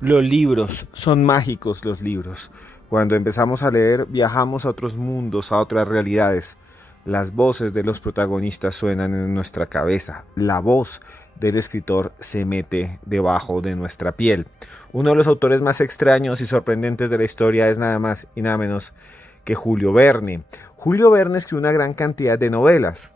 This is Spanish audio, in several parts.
Los libros, son mágicos los libros. Cuando empezamos a leer, viajamos a otros mundos, a otras realidades. Las voces de los protagonistas suenan en nuestra cabeza. La voz del escritor se mete debajo de nuestra piel. Uno de los autores más extraños y sorprendentes de la historia es nada más y nada menos que Julio Verne. Julio Verne escribió una gran cantidad de novelas,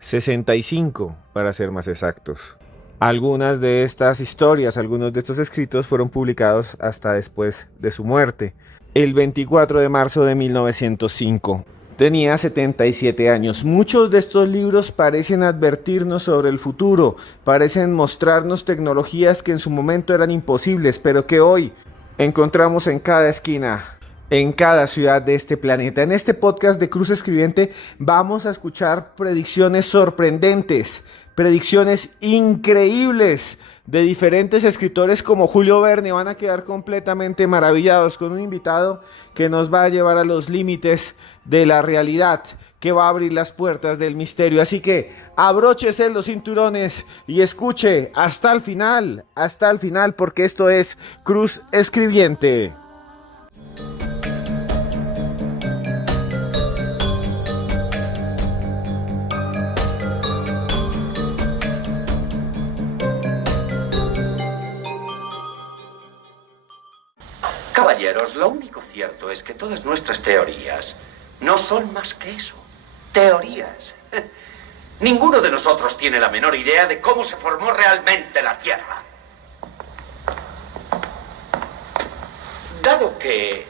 65 para ser más exactos. Algunas de estas historias, algunos de estos escritos fueron publicados hasta después de su muerte, el 24 de marzo de 1905. Tenía 77 años. Muchos de estos libros parecen advertirnos sobre el futuro, parecen mostrarnos tecnologías que en su momento eran imposibles, pero que hoy encontramos en cada esquina, en cada ciudad de este planeta. En este podcast de Cruz Escribiente vamos a escuchar predicciones sorprendentes, predicciones increíbles de diferentes escritores como Julio Verne. Van a quedar completamente maravillados con un invitado que nos va a llevar a los límites de la realidad, que va a abrir las puertas del misterio. Así que abróchese los cinturones y escuche hasta el final, porque esto es Cruz Escribiente. Caballeros, lo único cierto es que todas nuestras teorías no son más que eso, teorías. Ninguno de nosotros tiene la menor idea de cómo se formó realmente la Tierra. Dado que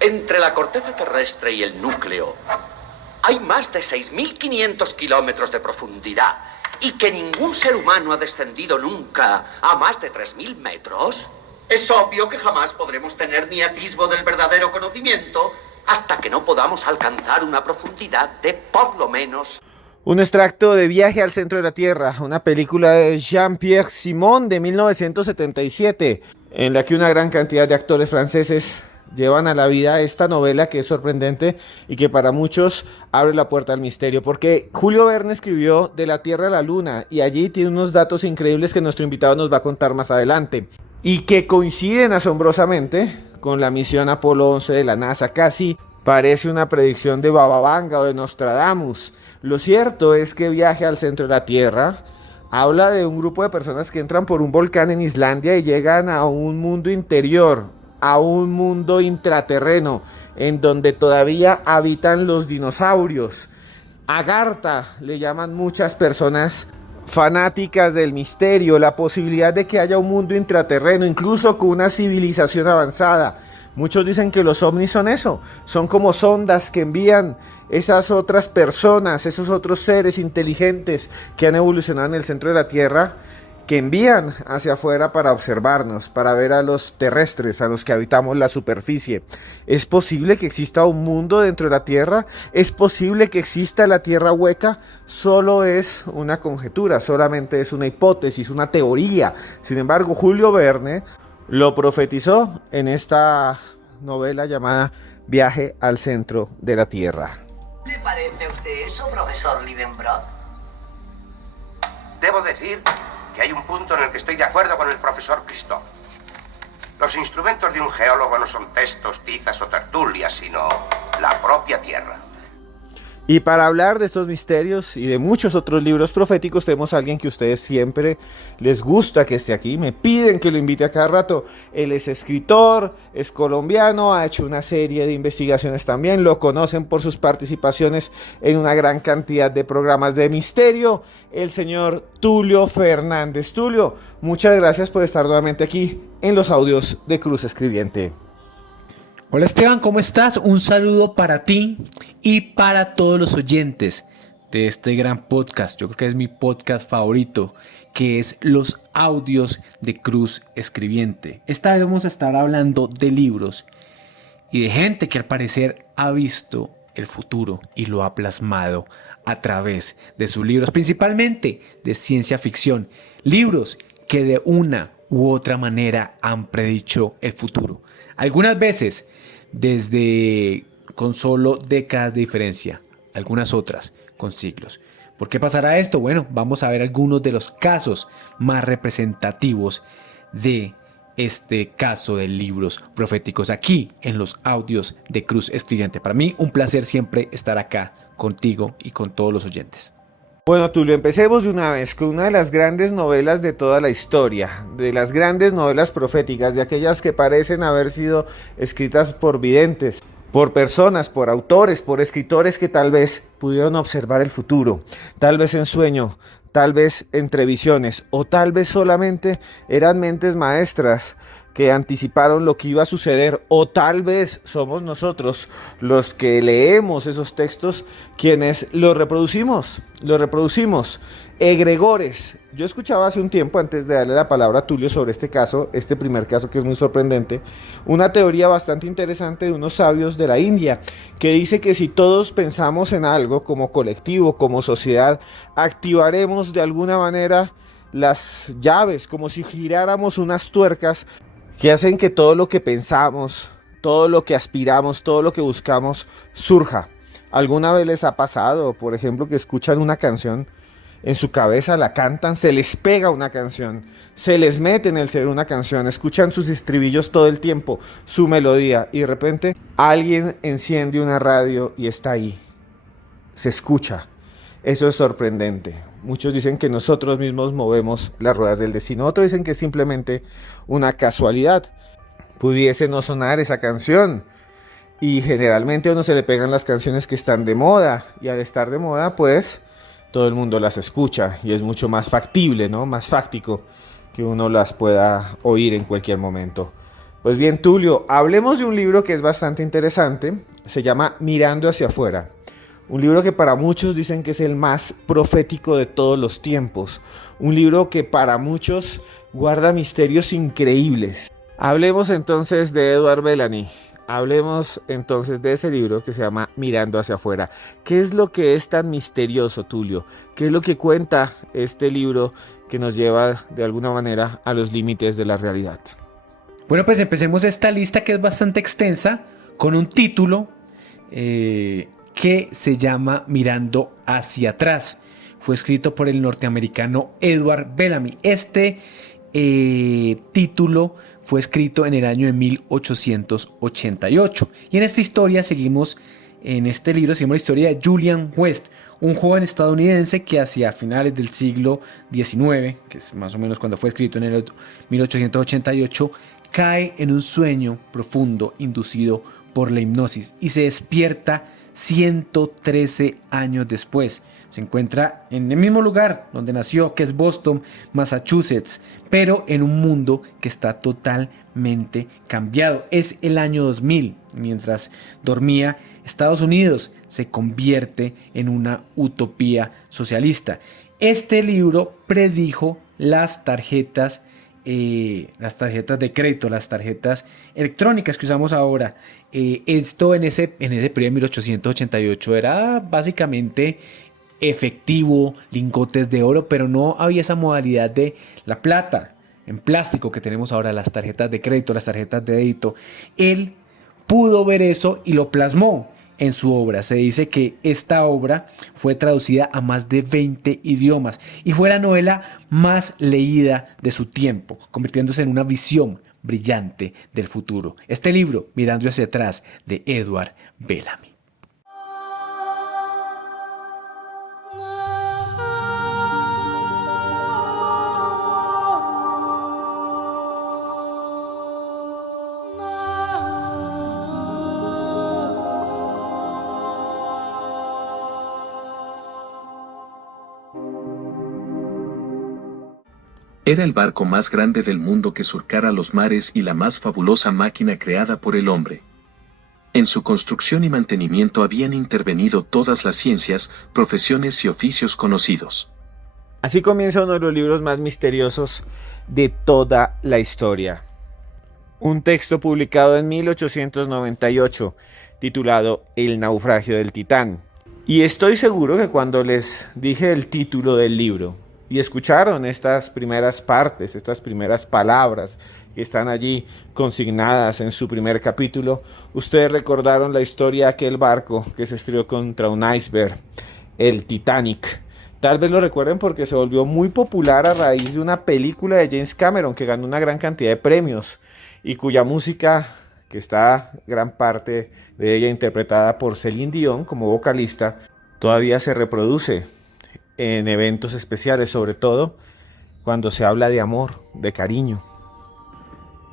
entre la corteza terrestre y el núcleo hay más de 6.500 kilómetros de profundidad y que ningún ser humano ha descendido nunca a más de 3.000 metros... Es obvio que jamás podremos tener ni atisbo del verdadero conocimiento hasta que no podamos alcanzar una profundidad de por lo menos... Un extracto de Viaje al centro de la Tierra, una película de Jean-Pierre Simon de 1977, en la que una gran cantidad de actores franceses llevan a la vida esta novela que es sorprendente y que para muchos abre la puerta al misterio, porque Julio Verne escribió De la Tierra a la Luna y allí tiene unos datos increíbles que nuestro invitado nos va a contar más adelante y que coinciden asombrosamente con la misión Apolo 11 de la NASA. Casi parece una predicción de Baba Vanga o de Nostradamus. Lo cierto es que Viaje al centro de la Tierra habla de un grupo de personas que entran por un volcán en Islandia y llegan a un mundo interior, a un mundo intraterreno, en donde todavía habitan los dinosaurios. Agartha le llaman muchas personas fanáticas del misterio, la posibilidad de que haya un mundo intraterreno, incluso con una civilización avanzada. Muchos dicen que los ovnis son eso, son como sondas que envían esas otras personas, esos otros seres inteligentes que han evolucionado en el centro de la Tierra, que envían hacia afuera para observarnos, para ver a los terrestres, a los que habitamos la superficie. ¿Es posible que exista un mundo dentro de la Tierra? ¿Es posible que exista la Tierra hueca? Solo es una conjetura, solamente es una hipótesis, una teoría. Sin embargo, Julio Verne lo profetizó en esta novela llamada Viaje al centro de la Tierra. ¿Qué le parece a usted eso, profesor Lidenbrock? Debo decir que hay un punto en el que estoy de acuerdo con el profesor Christoph. Los instrumentos de un geólogo no son textos, tizas o tertulias, sino la propia Tierra. Y para hablar de estos misterios y de muchos otros libros proféticos, tenemos a alguien que a ustedes siempre les gusta que esté aquí. Me piden que lo invite a cada rato. Él es escritor, es colombiano, ha hecho una serie de investigaciones también. Lo conocen por sus participaciones en una gran cantidad de programas de misterio. El señor Tulio Fernández. Tulio, muchas gracias por estar nuevamente aquí en los audios de Cruz Escribiente. Hola Esteban, ¿cómo estás? Un saludo para ti y para todos los oyentes de este gran podcast. Yo creo que es mi podcast favorito, que es los audios de Cruz Escribiente. Esta vez vamos a estar hablando de libros y de gente que al parecer ha visto el futuro y lo ha plasmado a través de sus libros, principalmente de ciencia ficción. Libros que de una u otra manera han predicho el futuro. Algunas veces desde con solo décadas de diferencia, algunas otras con siglos. ¿Por qué pasará esto? Bueno, vamos a ver algunos de los casos más representativos de este caso de libros proféticos aquí en los audios de Cruz Escribiente. Para mí un placer siempre estar acá contigo y con todos los oyentes. Bueno, Tulio, empecemos de una vez con una de las grandes novelas de toda la historia, de las grandes novelas proféticas, de aquellas que parecen haber sido escritas por videntes, por personas, por autores, por escritores que tal vez pudieron observar el futuro, tal vez en sueño, tal vez entre visiones, o tal vez solamente eran mentes maestras que anticiparon lo que iba a suceder, o tal vez somos nosotros los que leemos esos textos quienes los reproducimos. Egregores. Yo escuchaba hace un tiempo, antes de darle la palabra a Tulio sobre este caso, este primer caso que es muy sorprendente, una teoría bastante interesante de unos sabios de la India, que dice que si todos pensamos en algo como colectivo, como sociedad, activaremos de alguna manera las llaves, como si giráramos unas tuercas que hacen que todo lo que pensamos, todo lo que aspiramos, todo lo que buscamos surja. ¿Alguna vez les ha pasado, por ejemplo, que escuchan una canción en su cabeza, la cantan, se les pega una canción, se les mete en el cerebro una canción, escuchan sus estribillos todo el tiempo, su melodía, y de repente alguien enciende una radio y está ahí, se escucha? Eso es sorprendente. Muchos dicen que nosotros mismos movemos las ruedas del destino. Otros dicen que es simplemente una casualidad. Pudiese no sonar esa canción. Y generalmente a uno se le pegan las canciones que están de moda. Y al estar de moda, pues, todo el mundo las escucha. Y es mucho más factible, ¿no? Más fáctico que uno las pueda oír en cualquier momento. Pues bien, Tulio, hablemos de un libro que es bastante interesante. Se llama Mirando hacia afuera. Un libro que para muchos dicen que es el más profético de todos los tiempos. Un libro que para muchos guarda misterios increíbles. Hablemos entonces de Edward Bellamy. Hablemos entonces de ese libro que se llama Mirando hacia afuera. ¿Qué es lo que es tan misterioso, Tulio? ¿Qué es lo que cuenta este libro que nos lleva de alguna manera a los límites de la realidad? Bueno, pues empecemos esta lista que es bastante extensa con un título que se llama Mirando hacia atrás. Fue escrito por el norteamericano Edward Bellamy. Este título fue escrito en el año de 1888. Y en esta historia seguimos la historia de Julian West, un joven estadounidense que hacia finales del siglo XIX, que es más o menos cuando fue escrito en el 1888, cae en un sueño profundo inducido por la hipnosis y se despierta 113 años después. Se encuentra en el mismo lugar donde nació, que es Boston, Massachusetts, pero en un mundo que está totalmente cambiado. Es el año 2000. Mientras dormía, Estados Unidos se convierte en una utopía socialista. Este libro predijo las tarjetas de crédito, las tarjetas electrónicas que usamos ahora. Esto en ese periodo de 1888 era básicamente efectivo, lingotes de oro, pero no había esa modalidad de la plata en plástico que tenemos ahora, las tarjetas de crédito, las tarjetas de débito. Él pudo ver eso y lo plasmó en su obra. Se dice que esta obra fue traducida a más de 20 idiomas y fue la novela más leída de su tiempo, convirtiéndose en una visión brillante del futuro. Este libro, Mirando hacia atrás, de Edward Bellamy. Era el barco más grande del mundo que surcara los mares y la más fabulosa máquina creada por el hombre. En su construcción y mantenimiento habían intervenido todas las ciencias, profesiones y oficios conocidos. Así comienza uno de los libros más misteriosos de toda la historia. Un texto publicado en 1898, titulado El naufragio del Titán. Y estoy seguro que cuando les dije el título del libro, y escucharon estas primeras partes, estas primeras palabras que están allí consignadas en su primer capítulo, ustedes recordaron la historia de aquel barco que se estrelló contra un iceberg, el Titanic, Tal vez lo recuerden porque se volvió muy popular a raíz de una película de James Cameron que ganó una gran cantidad de premios y cuya música, que está gran parte de ella interpretada por Celine Dion como vocalista, todavía se reproduce en eventos especiales, sobre todo cuando se habla de amor, de cariño.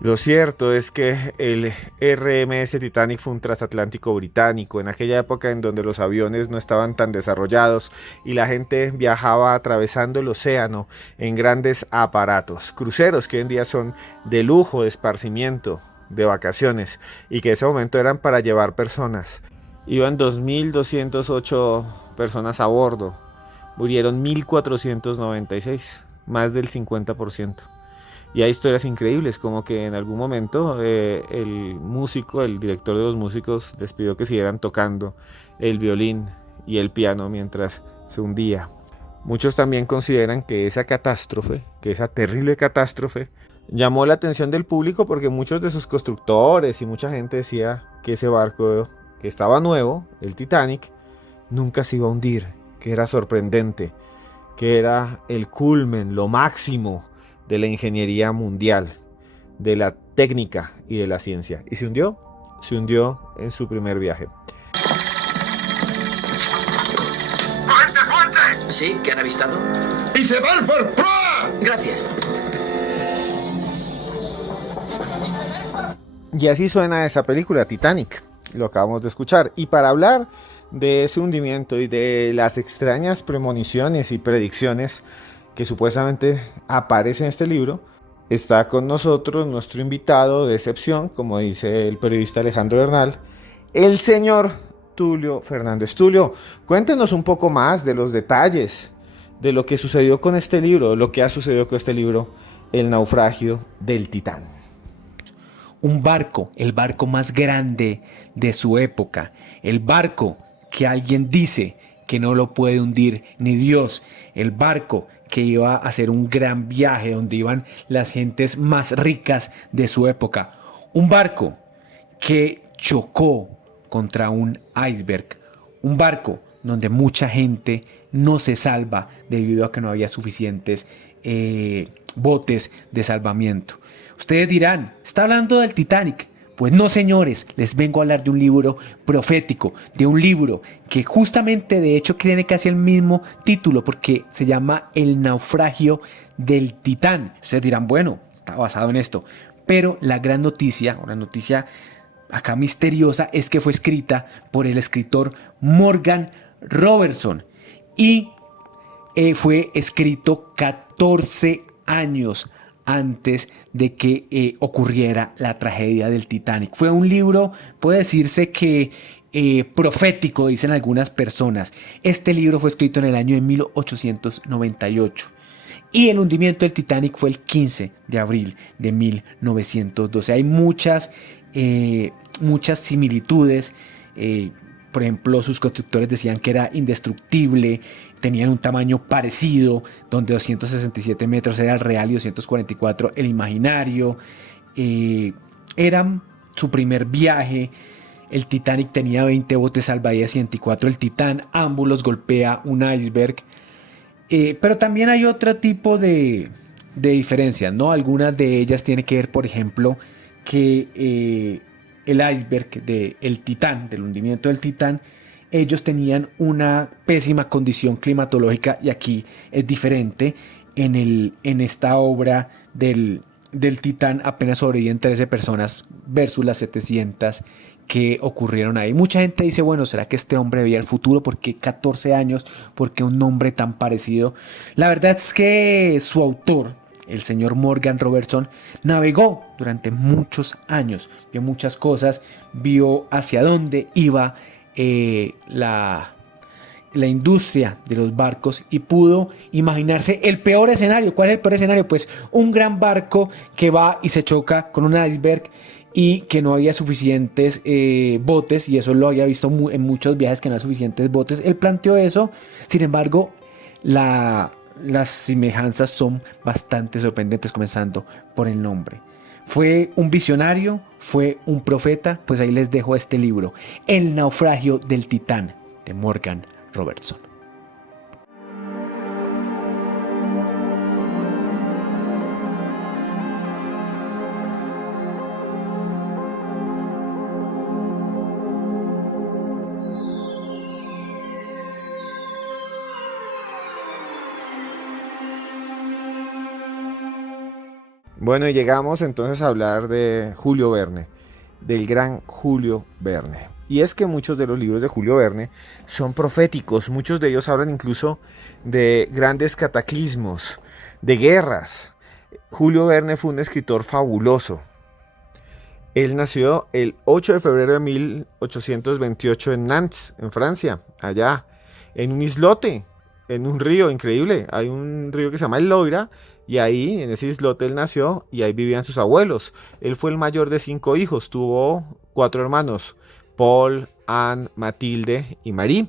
Lo cierto es que el RMS Titanic fue un transatlántico británico en aquella época en donde los aviones no estaban tan desarrollados y la gente viajaba atravesando el océano en grandes aparatos, cruceros que hoy en día son de lujo, de esparcimiento, de vacaciones, y que en ese momento eran para llevar personas. Iban 2.208 personas a bordo, murieron 1.496, más del 50%. Y hay historias increíbles, como que en algún momento el músico, el director de los músicos, les pidió que siguieran tocando el violín y el piano mientras se hundía. Muchos también consideran que esa catástrofe, que esa terrible catástrofe, llamó la atención del público porque muchos de sus constructores y mucha gente decía que ese barco que estaba nuevo, el Titanic, nunca se iba a hundir, que era sorprendente, que era el culmen, lo máximo de la ingeniería mundial, de la técnica y de la ciencia. ¿Y se hundió? Se hundió en su primer viaje. ¡Fuerte, fuerte! ¿Sí? ¿Qué han avistado? ¡Y se va por proa! Gracias. Y así suena esa película, Titanic. Lo acabamos de escuchar. Y para hablar de ese hundimiento y de las extrañas premoniciones y predicciones que supuestamente aparece en este libro, está con nosotros nuestro invitado de excepción, como dice el periodista Alejandro Bernal, el señor Tulio Fernández. Tulio, cuéntenos un poco más de los detalles de lo que sucedió con este libro, lo que ha sucedido con este libro, El naufragio del Titán. Un barco, el barco más grande de su época, el barco que alguien dice que no lo puede hundir ni Dios, el barco que iba a hacer un gran viaje donde iban las gentes más ricas de su época. Un barco que chocó contra un iceberg. Un barco donde mucha gente no se salva debido a que no había suficientes botes de salvamiento. Ustedes dirán, ¿está hablando del Titanic? Pues no, señores, les vengo a hablar de un libro profético, de un libro que justamente de hecho tiene casi el mismo título porque se llama El naufragio del Titán. Ustedes dirán, bueno, está basado en esto, pero la gran noticia, una noticia acá misteriosa, es que fue escrita por el escritor Morgan Robertson y fue escrito 14 años antes de que ocurriera la tragedia del Titanic. Fue un libro, puede decirse que profético, dicen algunas personas. Este libro fue escrito en el año de 1898 y el hundimiento del Titanic fue el 15 de abril de 1912. Hay muchas similitudes. Por ejemplo, sus constructores decían que era indestructible, tenían un tamaño parecido, donde 267 metros era el real y 244 el imaginario. Eran su primer viaje. El Titanic tenía 20 botes salvavidas y 24 el Titán. Ambos los golpea un iceberg. Pero también hay otro tipo de diferencias, ¿no? Algunas de ellas tienen que ver, por ejemplo, que el iceberg del Titán, del hundimiento del Titán, ellos tenían una pésima condición climatológica y aquí es diferente. En esta obra del Titán apenas sobreviven 13 personas versus las 700 que ocurrieron ahí. Mucha gente dice, bueno, ¿será que este hombre veía el futuro? ¿Por qué 14 años? ¿Por qué un nombre tan parecido? La verdad es que su autor, el señor Morgan Robertson, navegó durante muchos años, vio muchas cosas, vio hacia dónde iba la industria de los barcos y pudo imaginarse el peor escenario. ¿Cuál es el peor escenario? Pues un gran barco que va y se choca con un iceberg y que no había suficientes botes, y eso lo había visto en muchos viajes, que no había suficientes botes. Él planteó eso, sin embargo, las semejanzas son bastante sorprendentes, comenzando por el nombre. ¿Fue un visionario? ¿Fue un profeta? Pues ahí les dejo este libro, El naufragio del Titán, de Morgan Robertson. Bueno, y llegamos entonces a hablar de Julio Verne, del gran Julio Verne. Y es que muchos de los libros de Julio Verne son proféticos, muchos de ellos hablan incluso de grandes cataclismos, de guerras. Julio Verne fue un escritor fabuloso. Él nació el 8 de febrero de 1828 en Nantes, en Francia, allá, en un islote, en un río increíble. Hay un río que se llama el Loira, y ahí, en ese islote, él nació, y ahí vivían sus abuelos. Él fue el mayor de 5 hijos, tuvo 4 hermanos, Paul, Anne, Matilde y Marie.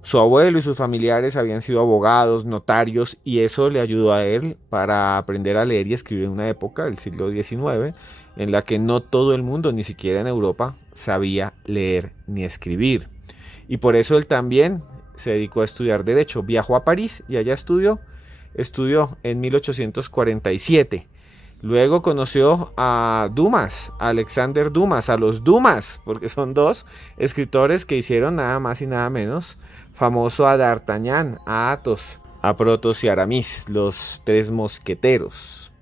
Su abuelo y sus familiares habían sido abogados, notarios, y eso le ayudó a él para aprender a leer y escribir en una época, el siglo XIX, en la que no todo el mundo, ni siquiera en Europa, sabía leer ni escribir. Y por eso él también se dedicó a estudiar Derecho. Viajó a París y allá estudió en 1847. Luego conoció a Dumas, a Alexander Dumas, a los Dumas, porque son 2 escritores que hicieron nada más y nada menos famoso a D'Artagnan, a Athos, a Porthos y Aramis, los 3 mosqueteros,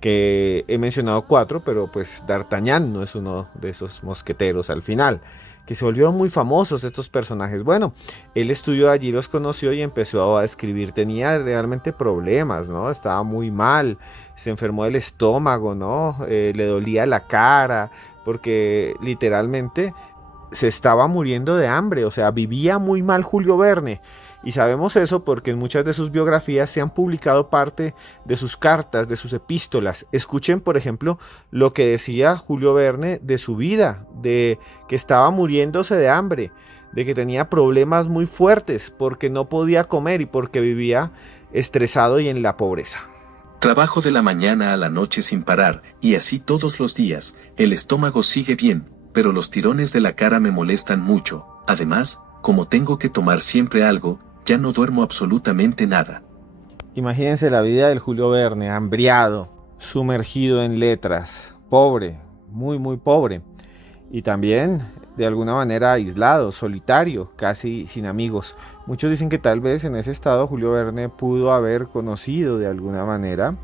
que he mencionado 4, pero pues D'Artagnan no es uno de esos mosqueteros al final, que se volvieron muy famosos estos personajes. Bueno, él estudió allí, los conoció y empezó a escribir. Tenía realmente problemas, ¿no? Estaba muy mal, se enfermó del estómago, ¿no? Le dolía la cara, porque literalmente se estaba muriendo de hambre, o sea, vivía muy mal Julio Verne. Y sabemos eso porque en muchas de sus biografías se han publicado parte de sus cartas, de sus epístolas. Escuchen, por ejemplo, lo que decía Julio Verne de su vida, de que estaba muriéndose de hambre, de que tenía problemas muy fuertes porque no podía comer y porque vivía estresado y en la pobreza. Trabajo de la mañana a la noche sin parar, y así todos los días. El estómago sigue bien, pero los tirones de la cara me molestan mucho. Además, como tengo que tomar siempre algo, ya no duermo absolutamente nada. Imagínense la vida del Julio Verne, hambriado, sumergido en letras, pobre, muy muy pobre, y también de alguna manera aislado, solitario, casi sin amigos. Muchos dicen que tal vez en ese estado Julio Verne pudo haber conocido de alguna manera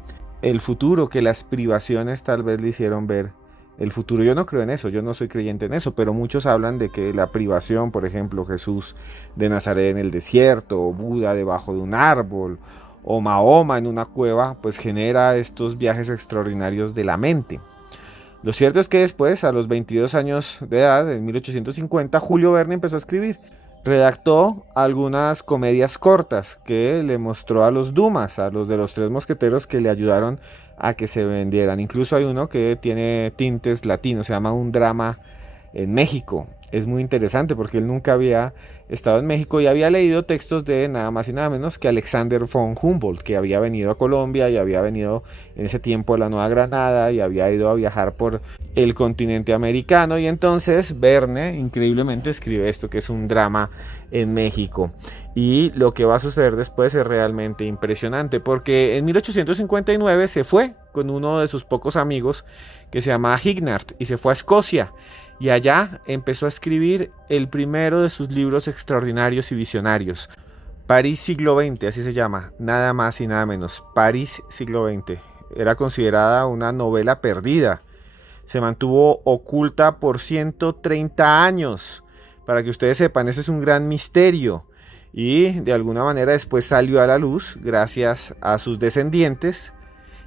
el futuro, que las privaciones tal vez le hicieron ver el futuro. Yo no creo en eso, yo no soy creyente en eso, pero muchos hablan de que la privación, por ejemplo, Jesús de Nazaret en el desierto, o Buda debajo de un árbol, o Mahoma en una cueva, pues genera estos viajes extraordinarios de la mente. Lo cierto es que después, a los 22 años de edad, en 1850, Julio Verne empezó a escribir. Redactó algunas comedias cortas que le mostró a los Dumas, a los de los 3 mosqueteros, que le ayudaron a que se vendieran. Incluso hay uno que tiene tintes latinos, se llama Un drama en México. Es muy interesante porque él nunca había estado en México y había leído textos de nada más y nada menos que Alexander von Humboldt, que había venido a Colombia y había venido en ese tiempo a la Nueva Granada y había ido a viajar por el continente americano. Y entonces Verne increíblemente escribe esto, que es Un drama en México. Y lo que va a suceder después es realmente impresionante, porque en 1859 se fue con uno de sus pocos amigos que se llama Hignard y se fue a Escocia. Y allá empezó a escribir el primero de sus libros extraordinarios y visionarios. París siglo XX, así se llama, nada más y nada menos. París siglo XX. Era considerada una novela perdida. Se mantuvo oculta por 130 años. Para que ustedes sepan, ese es un gran misterio. Y de alguna manera después salió a la luz gracias a sus descendientes.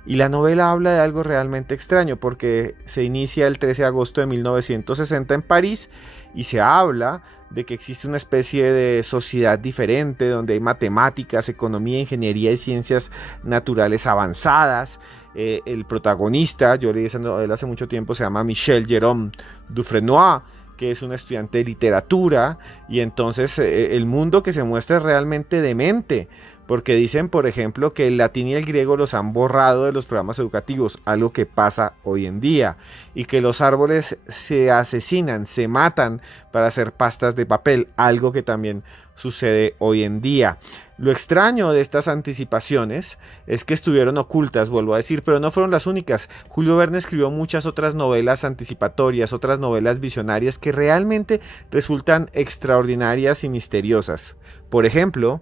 Y la novela habla de algo realmente extraño porque se inicia el 13 de agosto de 1960 en París y se habla de que existe una especie de sociedad diferente donde hay matemáticas, economía, ingeniería y ciencias naturales avanzadas. El protagonista, yo leí esa novela hace mucho tiempo, se llama Michel Jérôme Dufresnoy, que es un estudiante de literatura, y entonces el mundo que se muestra es realmente demente. Porque dicen, por ejemplo, que el latín y el griego los han borrado de los programas educativos, algo que pasa hoy en día, y que los árboles se asesinan, se matan para hacer pastas de papel, algo que también sucede hoy en día. Lo extraño de estas anticipaciones es que estuvieron ocultas, vuelvo a decir, pero no fueron las únicas. Julio Verne escribió muchas otras novelas anticipatorias, otras novelas visionarias que realmente resultan extraordinarias y misteriosas. Por ejemplo,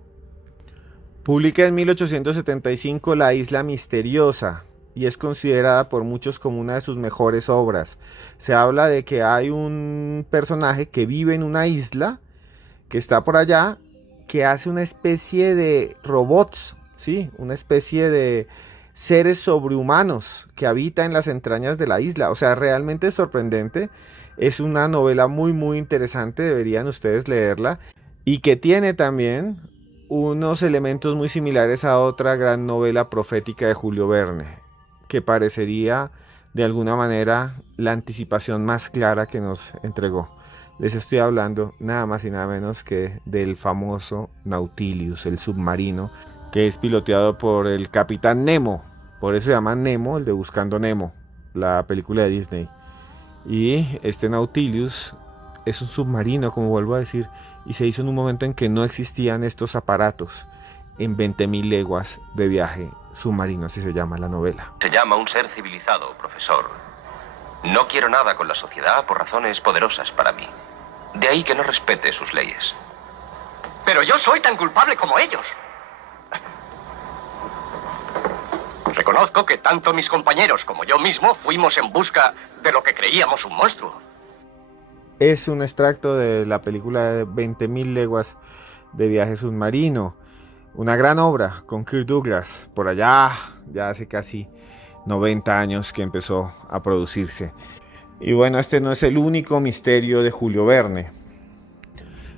publica en 1875 La isla misteriosa, y es considerada por muchos como una de sus mejores obras. Se habla de que hay un personaje que vive en una isla, que está por allá, que hace una especie de robots, ¿sí? Una especie de seres sobrehumanos que habita en las entrañas de la isla. O sea, realmente es sorprendente. Es una novela muy muy interesante, deberían ustedes leerla, y que tiene también unos elementos muy similares a otra gran novela profética de Julio Verne, que parecería de alguna manera la anticipación más clara que nos entregó. Les estoy hablando nada más y nada menos que del famoso Nautilus, el submarino que es piloteado por el Capitán Nemo. Por eso se llama Nemo, el de Buscando Nemo, la película de Disney. Y este Nautilus es un submarino, como vuelvo a decir, y se hizo en un momento en que no existían estos aparatos, en 20.000 leguas de viaje submarino, así se llama la novela. Se llama un ser civilizado, profesor. No quiero nada con la sociedad por razones poderosas para mí. De ahí que no respete sus leyes. Pero yo soy tan culpable como ellos. Reconozco que tanto mis compañeros como yo mismo fuimos en busca de lo que creíamos un monstruo. Es un extracto de la película de 20.000 leguas de viaje submarino. Una gran obra con Kirk Douglas, por allá, ya hace casi 90 años que empezó a producirse. Y bueno, este no es el único misterio de Julio Verne.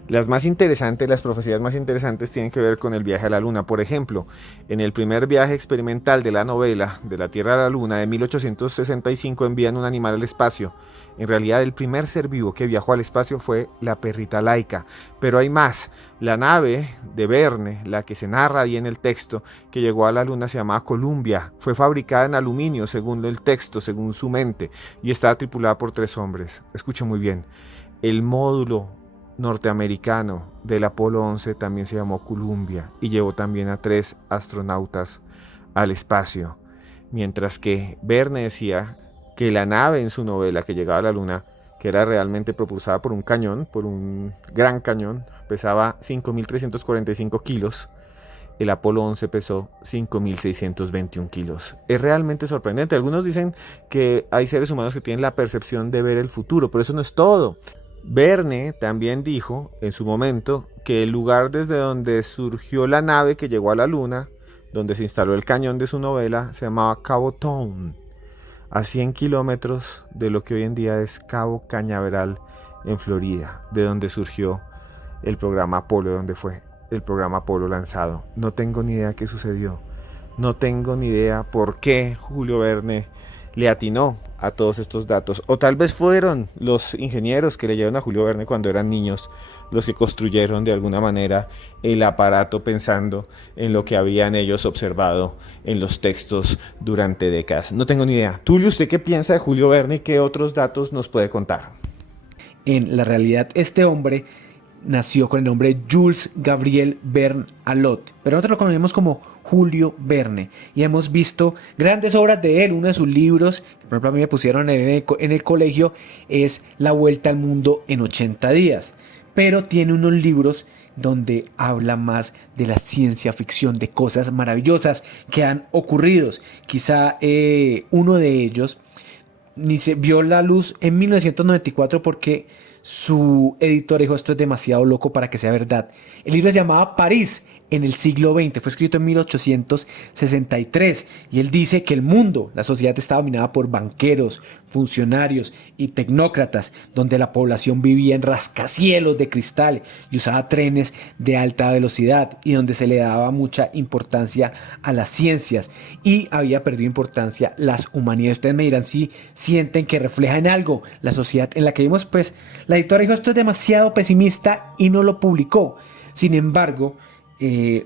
Las más interesantes, las profecías más interesantes tienen que ver con el viaje a la luna. Por ejemplo, en el primer viaje experimental de la novela, de la Tierra a la Luna, de 1865, envían un animal al espacio. En realidad, el primer ser vivo que viajó al espacio fue la perrita Laika. Pero hay más. La nave de Verne, la que se narra ahí en el texto, que llegó a la luna, se llamaba Columbia. Fue fabricada en aluminio, según el texto, según su mente, y estaba tripulada por 3 hombres. Escuchen muy bien. El módulo norteamericano del Apolo 11 también se llamó Columbia y llevó también a 3 astronautas al espacio, mientras que Verne decía que la nave en su novela que llegaba a la luna, que era realmente propulsada por un cañón, por un gran cañón, pesaba 5.345 kilos. El Apolo 11 pesó 5.621 kilos. Es realmente sorprendente. Algunos dicen que hay seres humanos que tienen la percepción de ver el futuro, pero eso no es todo. Verne también dijo en su momento que el lugar desde donde surgió la nave que llegó a la luna, donde se instaló el cañón de su novela, se llamaba Cabo Town, a 100 kilómetros de lo que hoy en día es Cabo Cañaveral en Florida, de donde surgió el programa Apolo, donde fue el programa Apolo lanzado. No tengo ni idea qué sucedió, no tengo ni idea por qué Julio Verne le atinó a todos estos datos, o tal vez fueron los ingenieros que leyeron a Julio Verne cuando eran niños los que construyeron de alguna manera el aparato pensando en lo que habían ellos observado en los textos durante décadas. No tengo ni idea. Tulio, ¿usted qué piensa de Julio Verne y qué otros datos nos puede contar? En la realidad, este hombre nació con el nombre Jules Gabriel Verne Allot, pero nosotros lo conocemos como Julio Verne, y hemos visto grandes obras de él. Uno de sus libros, que por ejemplo a mí me pusieron en el colegio, es La Vuelta al Mundo en 80 días, pero tiene unos libros donde habla más de la ciencia ficción, de cosas maravillosas que han ocurrido. Quizá uno de ellos ni se vio la luz en 1994 porque su editor dijo: esto es demasiado loco para que sea verdad. El libro se llamaba París en el siglo XX, fue escrito en 1863, y él dice que el mundo, la sociedad, está dominada por banqueros, funcionarios y tecnócratas, donde la población vivía en rascacielos de cristal y usaba trenes de alta velocidad, y donde se le daba mucha importancia a las ciencias y había perdido importancia las humanidades. Ustedes me dirán si sienten que refleja en algo la sociedad en la que vivimos. Pues la editora dijo: esto es demasiado pesimista, y no lo publicó. Sin embargo,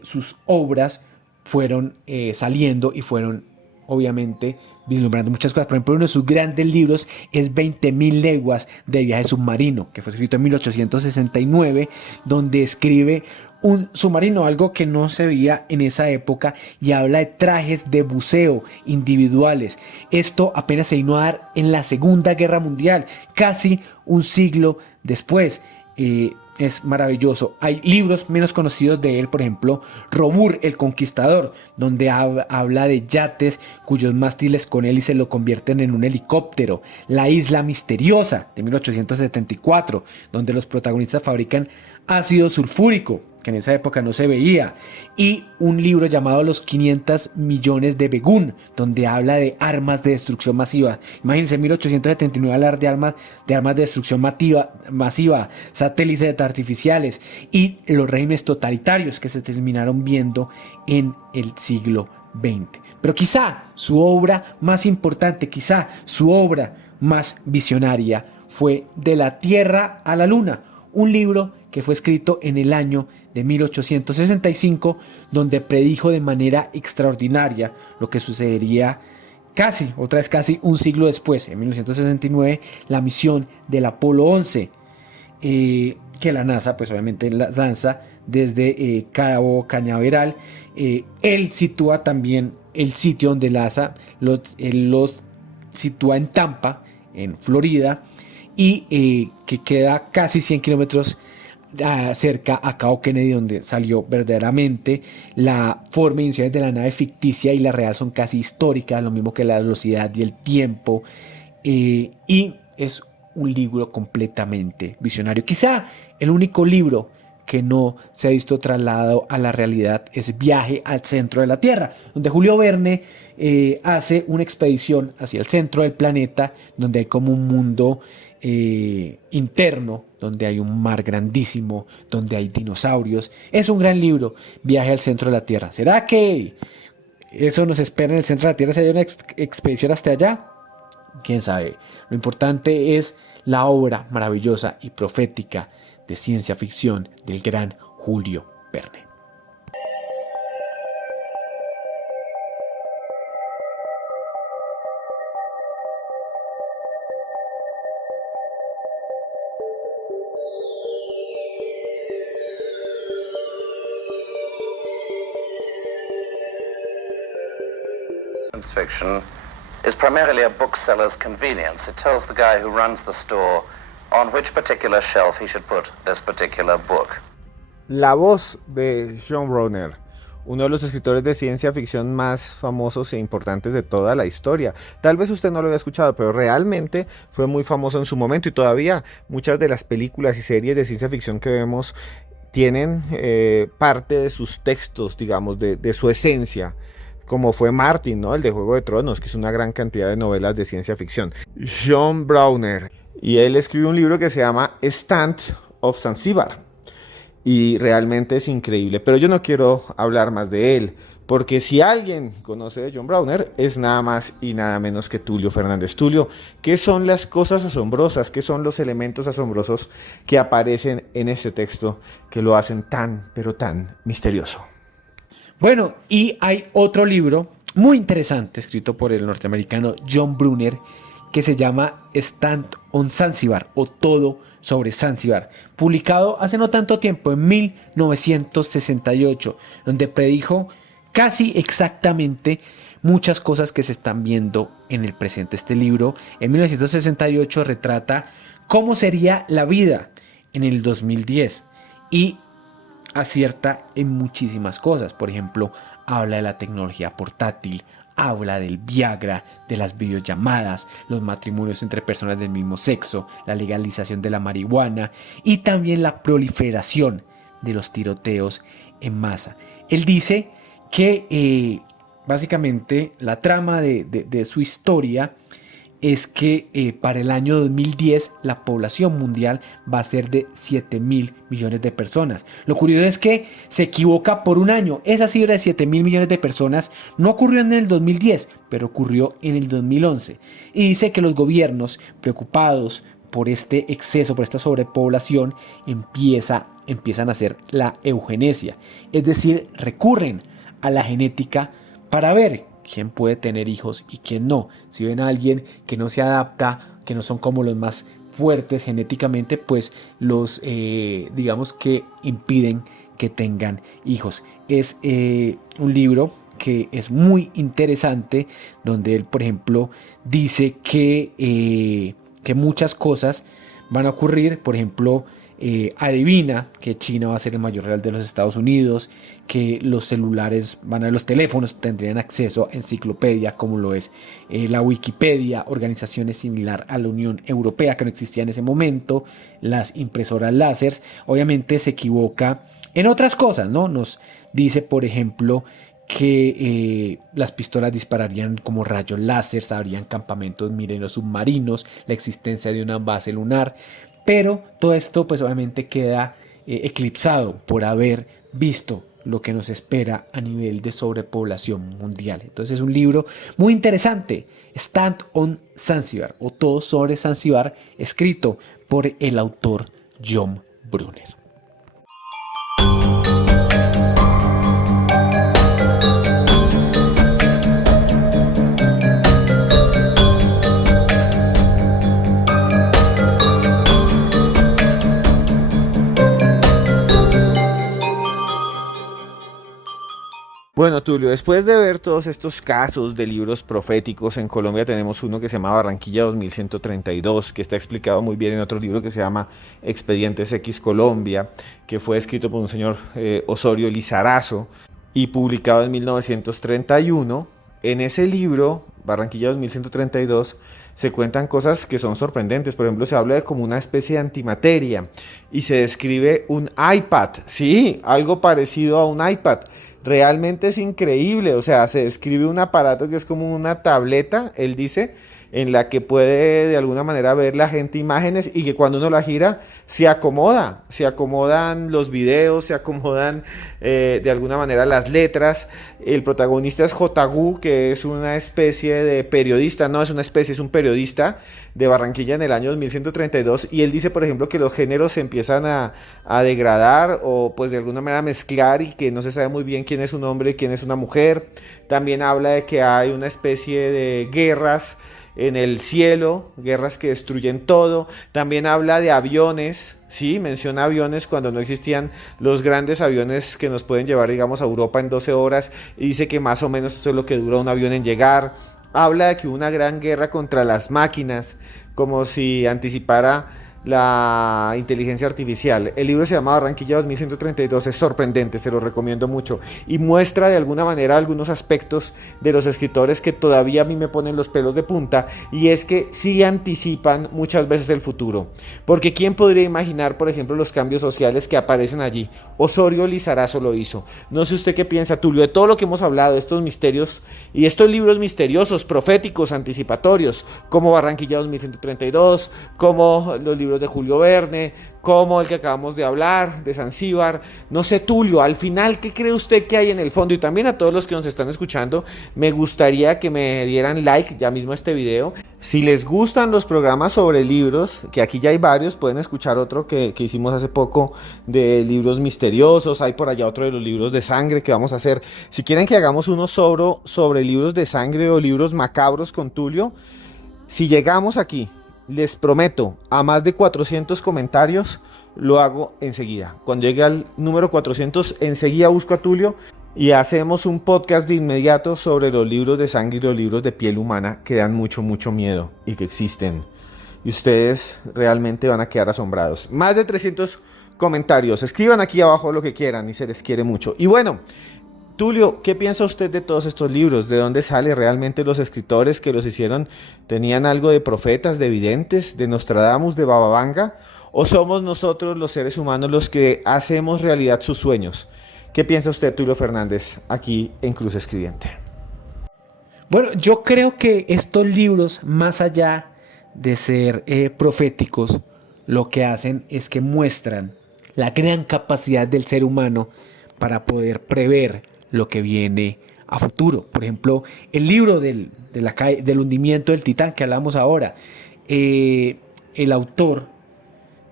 sus obras fueron saliendo y fueron obviamente vislumbrando muchas cosas. Por ejemplo, uno de sus grandes libros es 20.000 leguas de viaje submarino, que fue escrito en 1869, donde escribe un submarino, algo que no se veía en esa época, y habla de trajes de buceo individuales. Esto apenas se vino a dar en la Segunda Guerra Mundial, casi un siglo después. Es maravilloso. Hay libros menos conocidos de él, por ejemplo, Robur el Conquistador, donde habla de yates cuyos mástiles con hélice lo convierten en un helicóptero. La Isla Misteriosa, de 1874, donde los protagonistas fabrican ácido sulfúrico, que en esa época no se veía, y un libro llamado Los 500 millones de Begún, donde habla de armas de destrucción masiva. Imagínense, en 1879 hablar de armas de destrucción masiva, satélites artificiales y los regímenes totalitarios que se terminaron viendo en el siglo XX. Pero quizá su obra más importante, quizá su obra más visionaria fue De la Tierra a la Luna, un libro que fue escrito en el año de 1865, donde predijo de manera extraordinaria lo que sucedería casi un siglo después, en 1969, la misión del Apolo 11, que la NASA pues obviamente lanza desde Cabo Cañaveral. Él sitúa también el sitio donde NASA los sitúa en Tampa, en Florida, y que queda casi 100 kilómetros cerca a Cabo Kennedy, donde salió verdaderamente. La forma inicial de la nave ficticia y la real son casi históricas, lo mismo que la velocidad y el tiempo, y es un libro completamente visionario. Quizá el único libro que no se ha visto trasladado a la realidad es Viaje al Centro de la Tierra, donde Julio Verne hace una expedición hacia el centro del planeta, donde hay como un mundo interno, donde hay un mar grandísimo, donde hay dinosaurios. Es un gran libro, Viaje al Centro de la Tierra. ¿Será que eso nos espera en el centro de la Tierra si hay una expedición hasta allá? Quién sabe. Lo importante es la obra maravillosa y profética de ciencia ficción del gran Julio Verne. Science fiction is primarily a bookseller's convenience. It tells the guy who runs the store on which particular shelf he should put this particular book. La voz de John Browner, uno de los escritores de ciencia ficción más famosos e importantes de toda la historia. Tal vez usted no lo había escuchado, pero realmente fue muy famoso en su momento, y todavía muchas de las películas y series de ciencia ficción que vemos tienen parte de sus textos, digamos, de su esencia, como fue Martin, ¿no? El de Juego de Tronos, que es una gran cantidad de novelas de ciencia ficción. John Browner, y él escribió un libro que se llama Stand of Zanzibar, y realmente es increíble, pero yo no quiero hablar más de él, porque si alguien conoce de John Browner es nada más y nada menos que Tulio Fernández. Tulio, ¿qué son las cosas asombrosas? ¿Qué son los elementos asombrosos que aparecen en este texto que lo hacen tan, pero tan misterioso? Bueno, y hay otro libro muy interesante escrito por el norteamericano John Brunner que se llama Stand on Zanzibar, o Todo sobre Zanzibar, publicado hace no tanto tiempo, en 1968, donde predijo casi exactamente muchas cosas que se están viendo en el presente. Este libro, en 1968, retrata cómo sería la vida en el 2010 y acierta en muchísimas cosas. Por ejemplo, habla de la tecnología portátil, habla del Viagra, de las videollamadas, los matrimonios entre personas del mismo sexo, la legalización de la marihuana y también la proliferación de los tiroteos en masa. Él dice que básicamente la trama de su historia es que para el año 2010 la población mundial va a ser de 7.000 millones de personas. Lo curioso es que se equivoca por un año. Esa cifra de 7.000 millones de personas no ocurrió en el 2010, pero ocurrió en el 2011. Y dice que los gobiernos, preocupados por este exceso, por esta sobrepoblación, empiezan a hacer la eugenesia. Es decir, recurren a la genética para ver quién puede tener hijos y quién no. Si ven a alguien que no se adapta, que no son como los más fuertes genéticamente, pues los digamos que impiden que tengan hijos. Es un libro que es muy interesante, donde él, por ejemplo, dice que muchas cosas van a ocurrir. Por ejemplo, adivina que China va a ser el mayor rival de los Estados Unidos, que los los teléfonos tendrían acceso a enciclopedia como lo es la Wikipedia, organizaciones similar a la Unión Europea que no existía en ese momento, las impresoras láser. Obviamente se equivoca en otras cosas, ¿no? Nos dice, por ejemplo, que las pistolas dispararían como rayos láser, habrían campamentos marinos submarinos, la existencia de una base lunar. Pero todo esto pues obviamente queda eclipsado por haber visto lo que nos espera a nivel de sobrepoblación mundial. Entonces es un libro muy interesante, Stand on Zanzibar, o Todo sobre Zanzibar, escrito por el autor John Brunner. Bueno, Tulio, después de ver todos estos casos de libros proféticos, en Colombia tenemos uno que se llama Barranquilla 2132, que está explicado muy bien en otro libro que se llama Expedientes X Colombia, que fue escrito por un señor Osorio Lizarazo y publicado en 1931. En ese libro, Barranquilla 2132, se cuentan cosas que son sorprendentes. Por ejemplo, se habla de como una especie de antimateria y se describe un iPad, sí, algo parecido a un iPad. Realmente es increíble, o sea, se describe un aparato que es como una tableta, él dice, en la que puede de alguna manera ver la gente imágenes y que cuando uno la gira se acomodan los videos, se acomodan de alguna manera las letras. El protagonista es Jotagu, que es una especie de periodista, no es una especie, es un periodista de Barranquilla en el año 2132, y él dice, por ejemplo, que los géneros se empiezan a degradar o pues de alguna manera mezclar y que no se sabe muy bien quién es un hombre y quién es una mujer. También habla de que hay una especie de guerras en el cielo, guerras que destruyen todo. También habla de aviones, sí, menciona aviones cuando no existían los grandes aviones que nos pueden llevar, digamos, a Europa en 12 horas, y dice que más o menos eso es lo que dura un avión en llegar. Habla de que hubo una gran guerra contra las máquinas, como si anticipara la inteligencia artificial. El libro se llama Barranquilla 2132, es sorprendente, se lo recomiendo mucho y muestra de alguna manera algunos aspectos de los escritores que todavía a mí me ponen los pelos de punta, y es que sí anticipan muchas veces el futuro, porque ¿quién podría imaginar, por ejemplo, los cambios sociales que aparecen allí? Osorio Lizarazo lo hizo. No sé usted qué piensa, Tulio, de todo lo que hemos hablado, de estos misterios y estos libros misteriosos, proféticos, anticipatorios, como Barranquilla 2132, como los libros de Julio Verne, como el que acabamos de hablar, de Zanzíbar. No sé, Tulio, al final, ¿qué cree usted que hay en el fondo? Y también a todos los que nos están escuchando, me gustaría que me dieran like ya mismo a este video. Si les gustan los programas sobre libros, que aquí ya hay varios, pueden escuchar otro que hicimos hace poco de libros misteriosos. Hay por allá otro de los libros de sangre que vamos a hacer. Si quieren que hagamos uno sobre libros de sangre o libros macabros con Tulio, si llegamos aquí, les prometo, a más de 400 comentarios, lo hago enseguida. Cuando llegue al número 400, enseguida busco a Tulio y hacemos un podcast de inmediato sobre los libros de sangre y los libros de piel humana que dan mucho, mucho miedo y que existen. Y ustedes realmente van a quedar asombrados. Más de 300 comentarios. Escriban aquí abajo lo que quieran y se les quiere mucho. Y bueno, Tulio, ¿qué piensa usted de todos estos libros? ¿De dónde salen realmente los escritores que los hicieron? ¿Tenían algo de profetas, de videntes, de Nostradamus, de Baba Vanga? ¿O somos nosotros los seres humanos los que hacemos realidad sus sueños? ¿Qué piensa usted, Tulio Fernández, aquí en Cruz Escribiente? Bueno, yo creo que estos libros, más allá de ser proféticos, lo que hacen es que muestran la gran capacidad del ser humano para poder prever lo que viene a futuro. Por ejemplo, el libro del hundimiento del Titán que hablamos ahora, el autor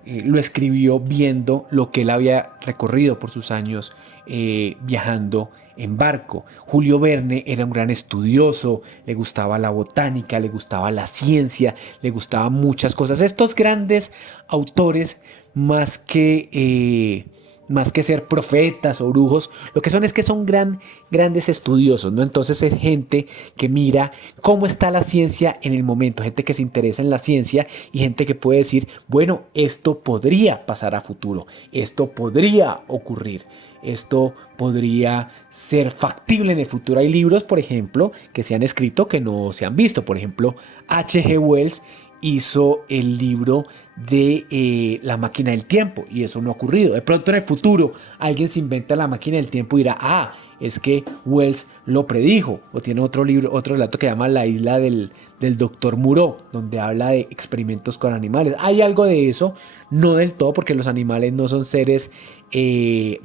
lo escribió viendo lo que él había recorrido por sus años viajando en barco. Julio Verne era un gran estudioso, le gustaba la botánica, le gustaba la ciencia, le gustaban muchas cosas. Estos grandes autores, más que más que ser profetas o brujos, lo que son es que son grandes estudiosos, ¿no? Entonces es gente que mira cómo está la ciencia en el momento, gente que se interesa en la ciencia y gente que puede decir, bueno, esto podría pasar a futuro, esto podría ocurrir, esto podría ser factible en el futuro. Hay libros, por ejemplo, que se han escrito que no se han visto. Por ejemplo, H.G. Wells hizo el libro de La máquina del tiempo y eso no ha ocurrido. De pronto en el futuro alguien se inventa la máquina del tiempo y dirá, es que Wells lo predijo. O tiene otro libro, otro relato que llama La isla del doctor Moreau, donde habla de experimentos con animales. Hay algo de eso, no del todo, porque los animales no son seres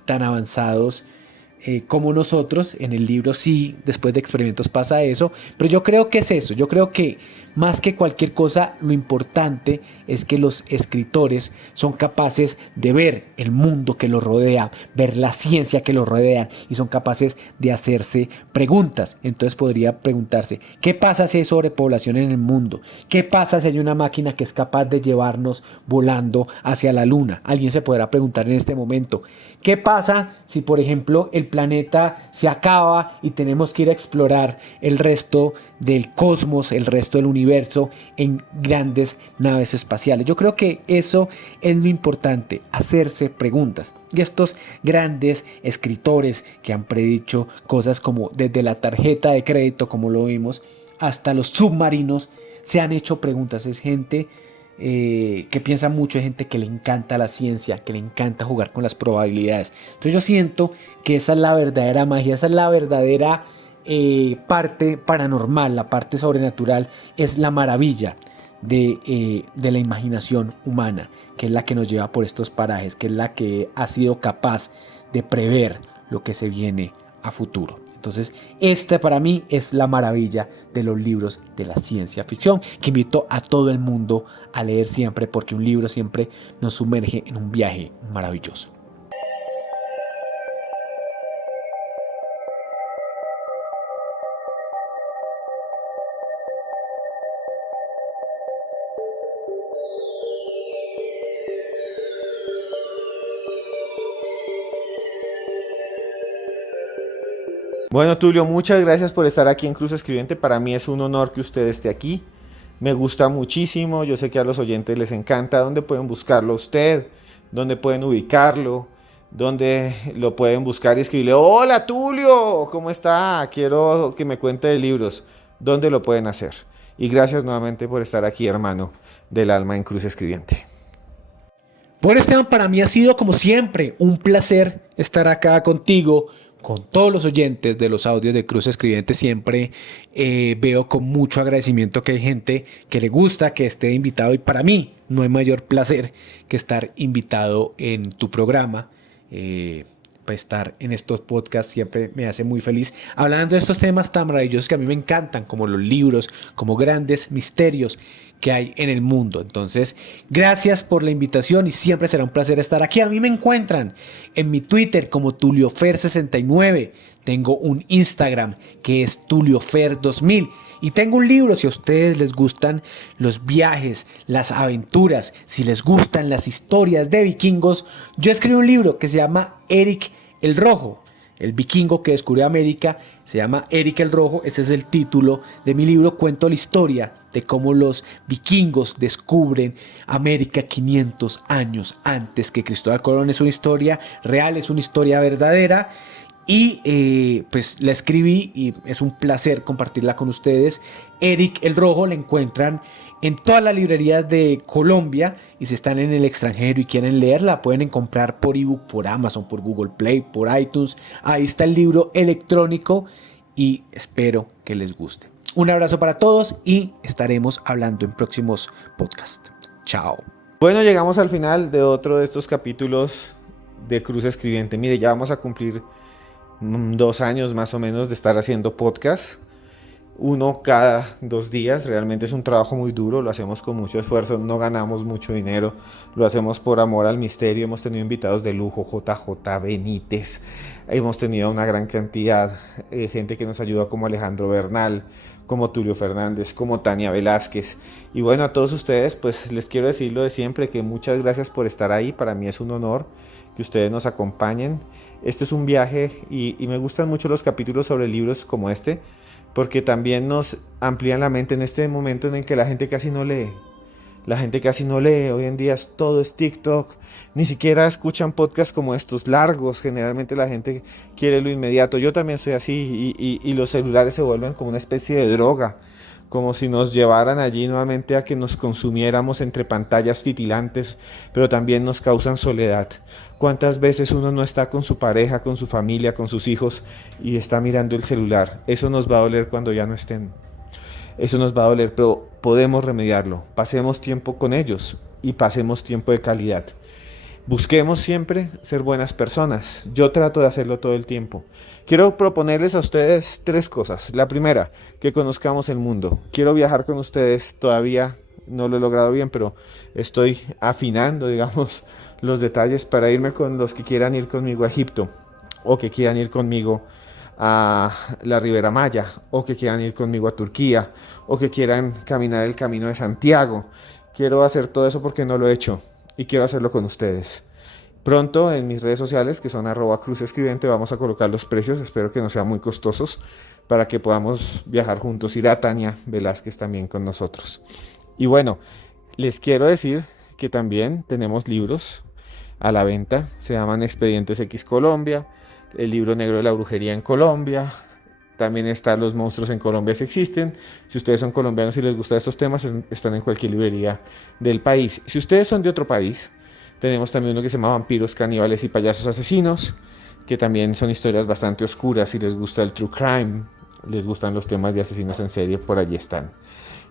tan avanzados como nosotros. En el libro sí, después de experimentos pasa eso, pero yo creo que es eso. Yo creo que más que cualquier cosa, lo importante es que los escritores son capaces de ver el mundo que los rodea, ver la ciencia que los rodea y son capaces de hacerse preguntas. Entonces podría preguntarse, ¿qué pasa si hay sobrepoblación en el mundo? ¿Qué pasa si hay una máquina que es capaz de llevarnos volando hacia la luna? Alguien se podrá preguntar en este momento, ¿qué pasa si, por ejemplo, el planeta se acaba y tenemos que ir a explorar el resto del cosmos, el resto del universo en grandes naves espaciales? Yo creo que eso es lo importante, hacerse preguntas. Y estos grandes escritores que han predicho cosas como desde la tarjeta de crédito, como lo vimos, hasta los submarinos, se han hecho preguntas. Es gente que piensa mucho, es gente que le encanta la ciencia, que le encanta jugar con las probabilidades. Entonces yo siento que esa es la verdadera magia, esa es la verdadera parte paranormal, la parte sobrenatural, es la maravilla de la imaginación humana, que es la que nos lleva por estos parajes, que es la que ha sido capaz de prever lo que se viene a futuro. Entonces, esta para mí es la maravilla de los libros de la ciencia ficción, que invito a todo el mundo a leer siempre, porque un libro siempre nos sumerge en un viaje maravilloso. Bueno, Tulio, muchas gracias por estar aquí en Cruz Escribiente. Para mí es un honor que usted esté aquí. Me gusta muchísimo. Yo sé que a los oyentes les encanta. ¿Dónde pueden buscarlo usted? ¿Dónde pueden ubicarlo? ¿Dónde lo pueden buscar y escribirle? Hola, Tulio, ¿cómo está? Quiero que me cuente de libros. ¿Dónde lo pueden hacer? Y gracias nuevamente por estar aquí, hermano del alma, en Cruz Escribiente. Bueno, Esteban, para mí ha sido como siempre un placer estar acá contigo, con todos los oyentes de los audios de Cruz Escribiente. Siempre veo con mucho agradecimiento que hay gente que le gusta que esté invitado, y para mí no hay mayor placer que estar invitado en tu programa. Pues estar en estos podcasts siempre me hace muy feliz, hablando de estos temas tan maravillosos que a mí me encantan, como los libros, como grandes misterios que hay en el mundo. Entonces, gracias por la invitación y siempre será un placer estar aquí. A mí me encuentran en mi Twitter como TulioFer69. Tengo un Instagram que es TulioFer2000. Y tengo un libro, si a ustedes les gustan los viajes, las aventuras, si les gustan las historias de vikingos, yo escribí un libro que se llama Eric el Rojo. El vikingo que descubrió América se llama Eric el Rojo. Ese es el título de mi libro. Cuento la historia de cómo los vikingos descubren América 500 años antes que Cristóbal Colón. Es una historia real, es una historia verdadera. Y pues la escribí y es un placer compartirla con ustedes. Eric el Rojo la encuentran en todas las librerías de Colombia, y si están en el extranjero y quieren leerla, pueden comprar por ebook, por Amazon, por Google Play, por iTunes. Ahí está el libro electrónico y espero que les guste. Un abrazo para todos y estaremos hablando en próximos podcasts. Chao. Bueno, llegamos al final de otro de estos capítulos de Cruz Escribiente. Mire, ya vamos a cumplir 2 años más o menos de estar haciendo podcast, uno cada 2 días. Realmente es un trabajo muy duro, lo hacemos con mucho esfuerzo, no ganamos mucho dinero, lo hacemos por amor al misterio. Hemos tenido invitados de lujo, JJ Benítez, hemos tenido una gran cantidad de gente que nos ayuda, como Alejandro Bernal, como Tulio Fernández, como Tania Velázquez. Y bueno, a todos ustedes pues les quiero decir lo de siempre, que muchas gracias por estar ahí. Para mí es un honor que ustedes nos acompañen. Este es un viaje y me gustan mucho los capítulos sobre libros como este, porque también nos amplían la mente en este momento en el que la gente casi no lee. La gente casi no lee, hoy en día todo es TikTok, ni siquiera escuchan podcasts como estos largos, generalmente la gente quiere lo inmediato. Yo también soy así y los celulares se vuelven como una especie de droga, como si nos llevaran allí nuevamente a que nos consumiéramos entre pantallas titilantes, pero también nos causan soledad. ¿Cuántas veces uno no está con su pareja, con su familia, con sus hijos y está mirando el celular? Eso nos va a doler cuando ya no estén. Eso nos va a doler, pero podemos remediarlo. Pasemos tiempo con ellos y pasemos tiempo de calidad. Busquemos siempre ser buenas personas. Yo trato de hacerlo todo el tiempo. Quiero proponerles a ustedes 3 cosas. La primera, que conozcamos el mundo. Quiero viajar con ustedes. Todavía no lo he logrado bien, pero estoy afinando, digamos, los detalles para irme con los que quieran ir conmigo a Egipto, o que quieran ir conmigo a la Ribera Maya, o que quieran ir conmigo a Turquía, o que quieran caminar el Camino de Santiago. Quiero hacer todo eso porque no lo he hecho y quiero hacerlo con ustedes. Pronto en mis redes sociales, que son @cruzescribente, vamos a colocar los precios. Espero que no sean muy costosos para que podamos viajar juntos. Irá Tania Velázquez también con nosotros. Y bueno, les quiero decir que también tenemos libros a la venta. Se llaman Expedientes X Colombia, el libro negro de la brujería en Colombia. También están Los monstruos en Colombia si existen. Si ustedes son colombianos y les gustan estos temas, están en cualquier librería del país. Si ustedes son de otro país, tenemos también uno que se llama Vampiros, Caníbales y Payasos Asesinos, que también son historias bastante oscuras. Si les gusta el true crime, les gustan los temas de asesinos en serie, por allí están.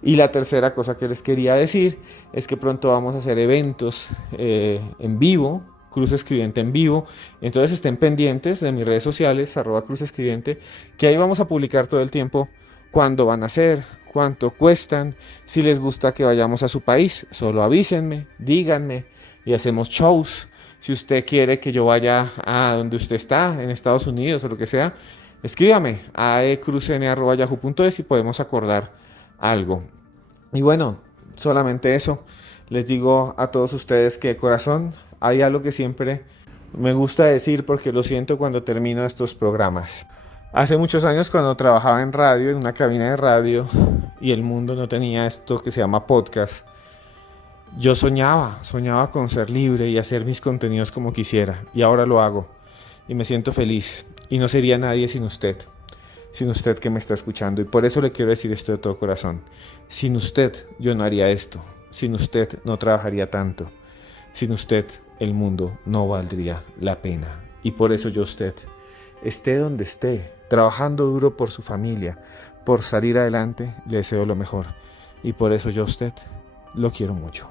Y la tercera cosa que les quería decir es que pronto vamos a hacer eventos en vivo, Cruz Escribiente en vivo. Entonces estén pendientes de mis redes sociales, @Cruz Escribiente, que ahí vamos a publicar todo el tiempo cuándo van a ser, cuánto cuestan. Si les gusta que vayamos a su país, solo avísenme, díganme y hacemos shows. Si usted quiere que yo vaya a donde usted está, en Estados Unidos o lo que sea, escríbame a ecruzn@yahoo.es y podemos acordar algo. Y bueno, solamente eso. Les digo a todos ustedes que de corazón hay algo que siempre me gusta decir, porque lo siento cuando termino estos programas. Hace muchos años, cuando trabajaba en radio, en una cabina de radio, y el mundo no tenía esto que se llama podcast, yo soñaba con ser libre y hacer mis contenidos como quisiera. Y ahora lo hago. Y me siento feliz. Y no sería nadie sin usted que me está escuchando. Y por eso le quiero decir esto de todo corazón. Sin usted yo no haría esto. Sin usted no trabajaría tanto. Sin usted el mundo no valdría la pena. Y por eso yo a usted, esté donde esté, trabajando duro por su familia, por salir adelante, le deseo lo mejor. Y por eso yo a usted lo quiero mucho.